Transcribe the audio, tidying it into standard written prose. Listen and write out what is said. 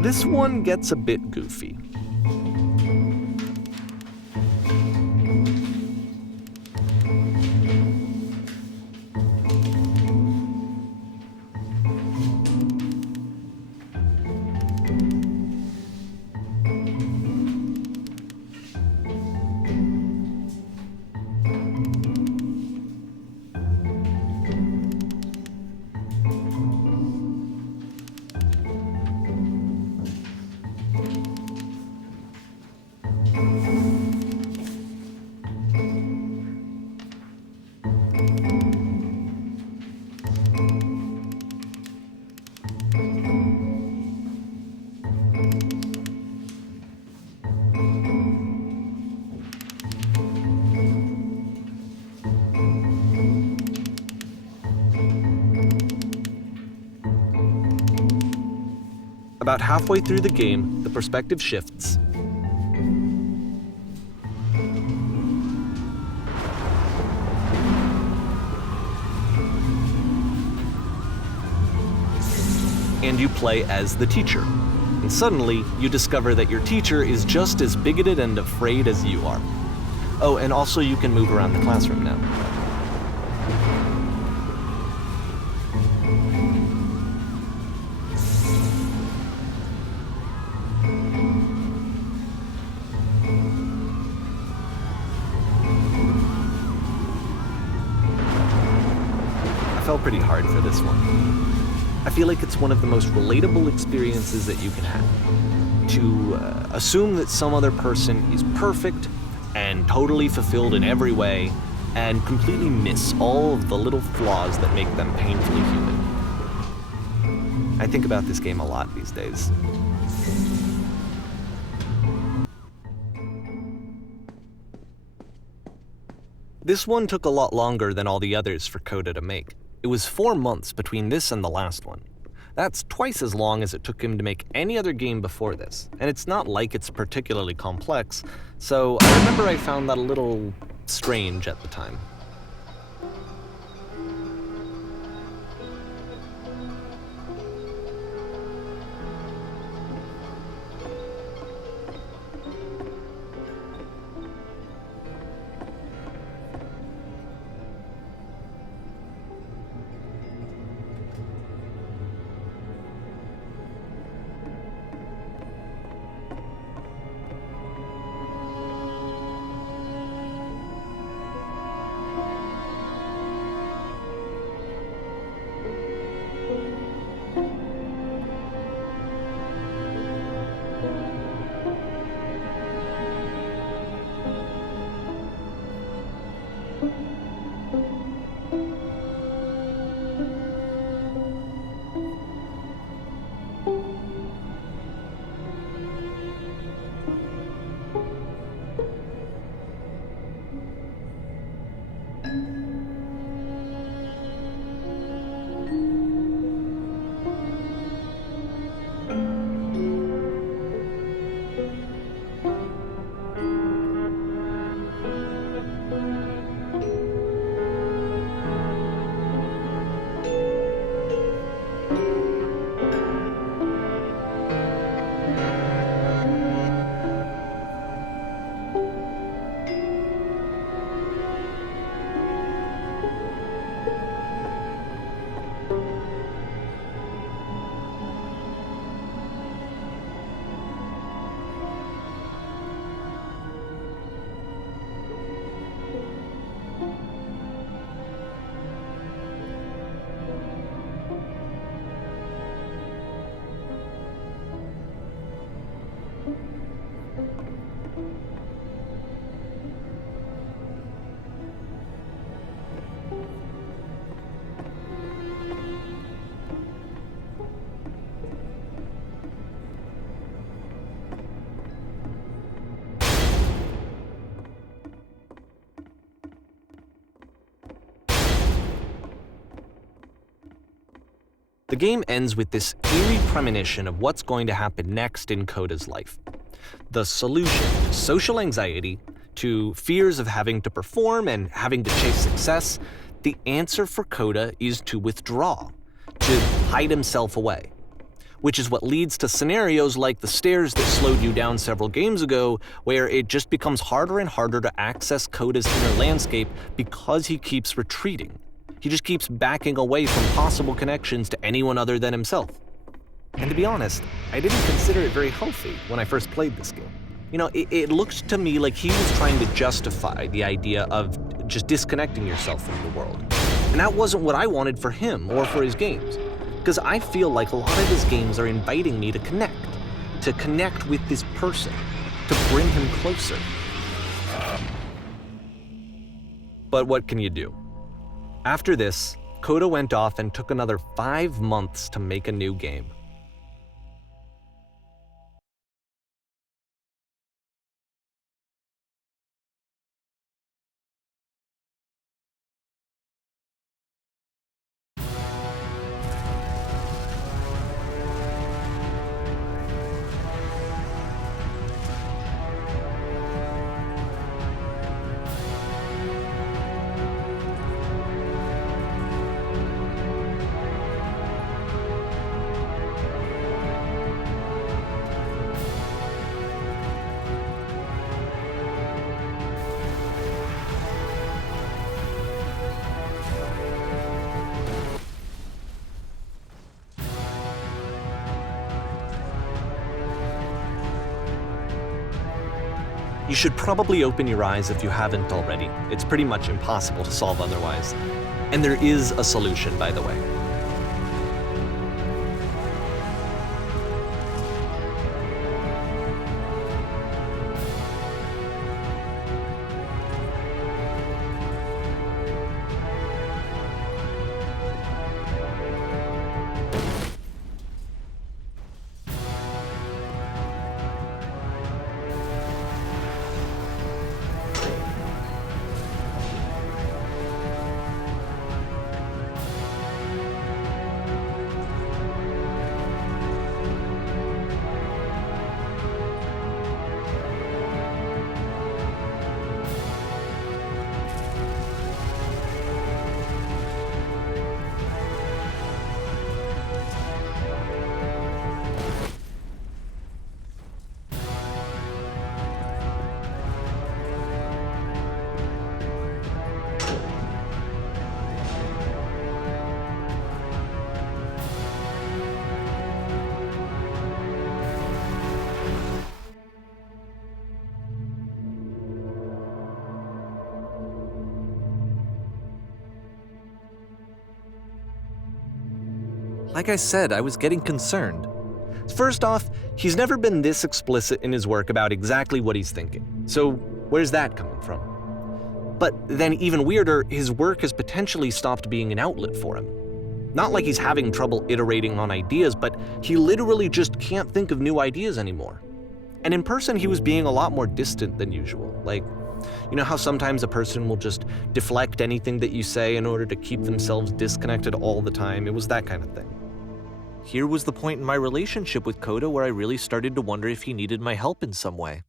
This one gets a bit goofy. About halfway through the game, the perspective shifts. And you play as the teacher. And suddenly, you discover that your teacher is just as bigoted and afraid as you are. Oh, and also you can move around the classroom now. I fell pretty hard for this one. I feel like it's one of the most relatable experiences that you can have. To assume that some other person is perfect and totally fulfilled in every way, and completely miss all of the little flaws that make them painfully human. I think about this game a lot these days. This one took a lot longer than all the others for Coda to make. It was 4 months between this and the last one. That's twice as long as it took him to make any other game before this, and it's not like it's particularly complex, so I remember I found that a little strange at the time. The game ends with this eerie premonition of what's going to happen next in Coda's life. The solution to social anxiety, to fears of having to perform and having to chase success, the answer for Coda is to withdraw, to hide himself away. which is what leads to scenarios like the stairs that slowed you down several games ago, where it just becomes harder and harder to access Koda's inner landscape because he keeps retreating. He just keeps backing away from possible connections to anyone other than himself. And to be honest, I didn't consider it very healthy when I first played this game. It looked to me like he was trying to justify the idea of just disconnecting yourself from the world. And that wasn't what I wanted for him or for his games. Because I feel like a lot of his games are inviting me to connect with this person, to bring him closer. But what can you do? After this, Koda went off and took another 5 months to make a new game. You should probably open your eyes if you haven't already. It's pretty much impossible to solve otherwise. And there is a solution, by the way. Like I said, I was getting concerned. First off, he's never been this explicit in his work about exactly what he's thinking. So where's that coming from? But then even weirder, his work has potentially stopped being an outlet for him. Not like he's having trouble iterating on ideas, but he literally just can't think of new ideas anymore. And in person, he was being a lot more distant than usual. Like, you know how sometimes a person will just deflect anything that you say in order to keep themselves disconnected all the time? It was that kind of thing. Here was the point in my relationship with Koda where I really started to wonder if he needed my help in some way.